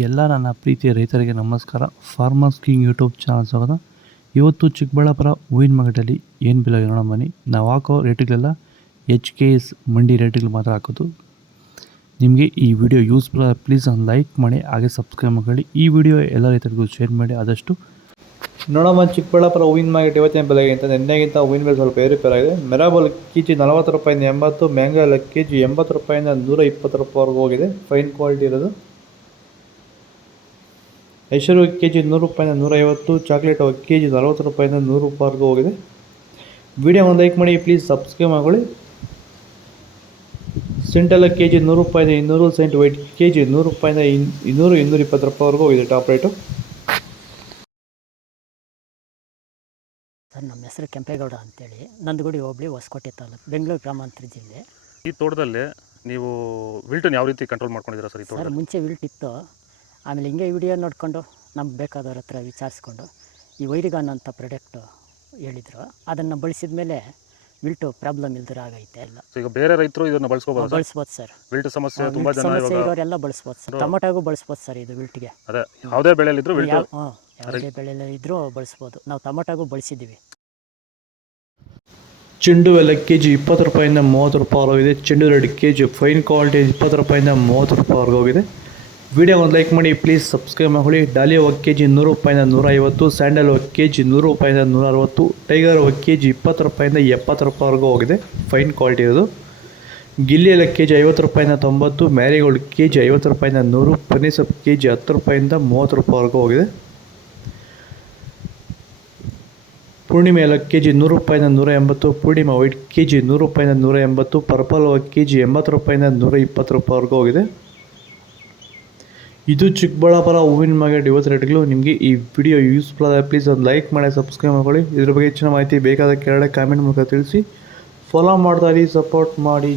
ಎಲ್ಲ ನನ್ನ ಪ್ರೀತಿಯ ರೈತರಿಗೆ ನಮಸ್ಕಾರ. ಫಾರ್ಮರ್ಸ್ ಕಿಂಗ್ ಯೂಟ್ಯೂಬ್ ಚಾನಲ್ ಸ್ವಾಗತ. ಇವತ್ತು ಚಿಕ್ಕಬಳ್ಳಾಪುರ ಹೂವಿನ ಮಾರ್ಕೆಟಲ್ಲಿ ಏನು ಬೆಲೆ ನೋಡೋಣ ಬನ್ನಿ. ನಾವು ಹಾಕೋ ರೇಟ್ಗಳೆಲ್ಲ HKS ಮಂಡಿ ರೇಟ್ಗಳು ಮಾತ್ರ ಹಾಕೋದು. ನಿಮಗೆ ಈ ವಿಡಿಯೋ ಯೂಸ್ಫುಲ್ ಪ್ಲೀಸ್ ಒಂದು ಲೈಕ್ ಮಾಡಿ, ಹಾಗೆ ಸಬ್ಸ್ಕ್ರೈಬ್ ಮಾಡಿ. ಈ ವಿಡಿಯೋ ಎಲ್ಲ ರೈತರಿಗೂ ಶೇರ್ ಮಾಡಿ ಆದಷ್ಟು. ನೋಡೋಣ ಚಿಕ್ಕಬಳ್ಳಾಪುರ ಹೂವಿನ ಮಾರ್ಕೆಟ್ ಇವತ್ತಿನ ಬೆಲೆಗೆ ಅಂತ ನಿನ್ನೆಗಿಂತ ಹೂವಿನ ಬೆಲೆ ಸ್ವಲ್ಪ ಏರುಪೇರಾಗಿದೆ. ಮೆರಾಬಲ್ ಕೆಜಿ 40 ರೂಪಾಯಿಂದ 80, ಮ್ಯಾಂಗೋ ಎಲ್ಲ ಕೆಜಿ 80 ರೂಪಾಯಿಂದ 120 ರೂಪಾಯಿವರೆಗೂ ಹೋಗಿದೆ. ಫೈನ್ ಕ್ವಾಲಿಟಿ ಇರೋದು. ಹೆಸರು ಕೆಜಿ 100 ರೂಪಾಯಿಂದ 150, ಚಾಕ್ಲೇಟ್ ಕೆಜಿ 40 ರೂಪಾಯಿಂದ 100 ರೂಪಾಯಿವರೆಗೂ ಹೋಗಿದೆ. ವಿಡಿಯೋ ಒಂದು ಲೈಕ್ ಮಾಡಿ, ಪ್ಲೀಸ್ ಸಬ್ಸ್ಕ್ರೈಬ್ ಮಾಡಿ. ಸೆಂಟೆಲ್ಲ ಕೆಜಿ 100 ರೂಪಾಯಿಂದ 200, ಸೆಂಟ್ ವೈಟ್ ಕೆಜಿ 100 ರೂಪಾಯಿಂದ 200, 220 ರೂಪಾಯಿವರೆಗೂ ಹೋಗಿದೆ ಟಾಪ್ ರೇಟು. ಸರ್, ನಮ್ಮ ಹೆಸರು ಕೆಂಪೇಗೌಡ ಅಂತೇಳಿ, ನಂದಗುಡಿ ಹೋಬಳಿ, ಹೊಸಕೋಟೆ ತಾಲೂಕು, ಬೆಂಗಳೂರು ಗ್ರಾಮಾಂತರ ಜಿಲ್ಲೆ. ಈ ತೋಟದಲ್ಲಿ ನೀವು ವಿಲ್ಟನ್ನು ಯಾವ ರೀತಿ ಕಂಟ್ರೋಲ್ ಮಾಡ್ಕೊಂಡಿದ್ದೀರಾ ಸರ್? ಈ ಸರ್, ಮುಂಚೆ ವಿಲ್ಟ್ ಇತ್ತು. ಆಮೇಲೆ ಹಿಂಗೆ ವಿಡಿಯೋ ನೋಡಿಕೊಂಡು ನಮ್ಗೆ ಬೇಕಾದವ್ರ ಹತ್ರ ವಿಚಾರಿಸ್ಕೊಂಡು ಈ ವೈರಿಗಾನ್ ಅಂತ ಪ್ರಾಡಕ್ಟು ಹೇಳಿದರು. ಅದನ್ನು ಬಳಸಿದ ಮೇಲೆ ವಿಲ್ಟು ಪ್ರಾಬ್ಲಮ್ ಇಲ್ದಿರ ಆಗೈತೆ ಎಲ್ಲ. ಈಗ ಬೇರೆ ರೈತರು ಇದನ್ನು ಬಳಸ್ಬೋದು ಸರ್. ವಿಲ್ಟ್ ಸಮಸ್ಯೆ ತುಂಬ ಜನ ಇರೋರೆಲ್ಲ ಬಳಸ್ಬೋದು ಸರ್. ಟೊಮೊಟೊಗೂ ಬಳಸ್ಬೋದು ಸರ್ ಇದು ವಿಲ್ಟ್ಗೆ. ಅದೇ ಯಾವುದೇ ಬೆಳೆಯಲ್ಲಿದ್ದರೂ ಯಾವುದೇ ಬೆಳೆಯಲ್ಲಿ ಇದ್ರೂ ಬಳಸ್ಬೋದು. ನಾವು ಟೊಮೊಟೊಗೂ ಬಳಸಿದ್ದೀವಿ. ಚೆಂಡು ಎಲ್ಲ ಕೆಜಿ 20 ರೂಪಾಯಿಂದ 30 ರೂಪಾಯಿವರೆಗೂ ಹೋಗಿದೆ. ಚೆಂಡು ರೆಡ್ ಕೆಜಿ ಫೈನ್ ಕ್ವಾಲಿಟಿ 20 ರೂಪಾಯಿಂದ 30 ರೂಪಾಯಿವರೆಗೂ ಹೋಗಿದೆ. ವಿಡಿಯೋ ಒಂದು ಲೈಕ್ ಮಾಡಿ, ಪ್ಲೀಸ್ ಸಬ್ಸ್ಕ್ರೈಬ್ ಮಾಡಿ. ಡಾಲಿಯಾ ಕೆಜಿ 100 ರೂಪಾಯಿಂದ 150, ಸ್ಯಾಂಡಲ್ ಕೆಜಿ 100 ರೂಪಾಯಿಂದ 160, ಟೈಗರ್ ಕೆಜಿ 20 ರೂಪಾಯಿಂದ 70 ರೂಪಾಯಿವರೆಗೂ ಹೋಗಿದೆ. ಫೈನ್ ಕ್ವಾಲಿಟಿ ಇರೋದು. ಗಿಲ್ಲಿ ಎಲ್ಲ ಕೆಜಿ 50 ರೂಪಾಯಿಂದ 90, ಮ್ಯಾರಿಗೋಲ್ಡ್ ಕೆಜಿ 50 ರೂಪಾಯಿಂದ 100, ಪನ್ನೀರ್ ಕೆಜಿ 10 ರೂಪಾಯಿಂದ 30 ರೂಪಾಯಿವರೆಗೂ ಹೋಗಿದೆ. ಪೂರ್ಣಿಮೆ ಎಲ್ಲ ಕೆಜಿ 100 ರೂಪಾಯಿಂದ 180, ಪೂರ್ಣಿಮಾ ವೈಟ್ ಕೆಜಿ 100 ರೂಪಾಯಿಂದ 180, ಪರ್ಪಲ್ ಕೆಜಿ 80 ರೂಪಾಯಿಂದ 120 ರೂಪಾಯಿವರೆಗೂ ಹೋಗಿದೆ. ಇದು ಚಿಕ್ಕಬಳ್ಳಾಪುರ ಹೂವಿನ ಮಾರ್ಕೆಟ್ ಇವತ್ತು ರೇಟ್ಗಳು. ನಿಮಗೆ ಈ ವಿಡಿಯೋ ಯೂಸ್ಫುಲ್ ಆದರೆ ಪ್ಲೀಸ್ ಒಂದು ಲೈಕ್ ಮಾಡಿ, ಸಬ್ಸ್ಕ್ರೈಬ್ ಮಾಡ್ಕೊಳ್ಳಿ. ಇದ್ರ ಬಗ್ಗೆ ಹೆಚ್ಚಿನ ಮಾಹಿತಿ ಬೇಕಾದ ಕೆಳಗಡೆ ಕಾಮೆಂಟ್ ಮೂಲಕ ತಿಳಿಸಿ. ಫಾಲೋ ಮಾಡ್ತಾ ಇರಿ, ಸಪೋರ್ಟ್ ಮಾಡಿ.